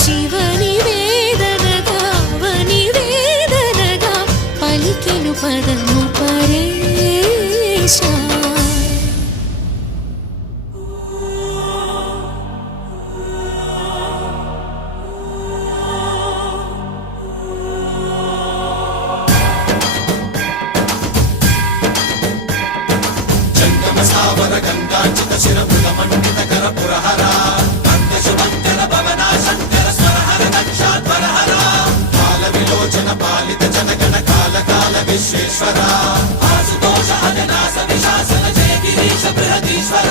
శివని వేదనగా వని వేదనగా పలికెను పదము పరేశ. సావర గంగాచిత శిరముల మండిత కర పురహర శుభంకర భవన శంకర స్వరహర దక్షాధ్వరహర కాల విలోచన పాలిత జనగణ కాల కాల విశ్వేశ్వర ఆశుతోష హరనాశ విశాసన జయ గిరీశ బృహదీశ్వర.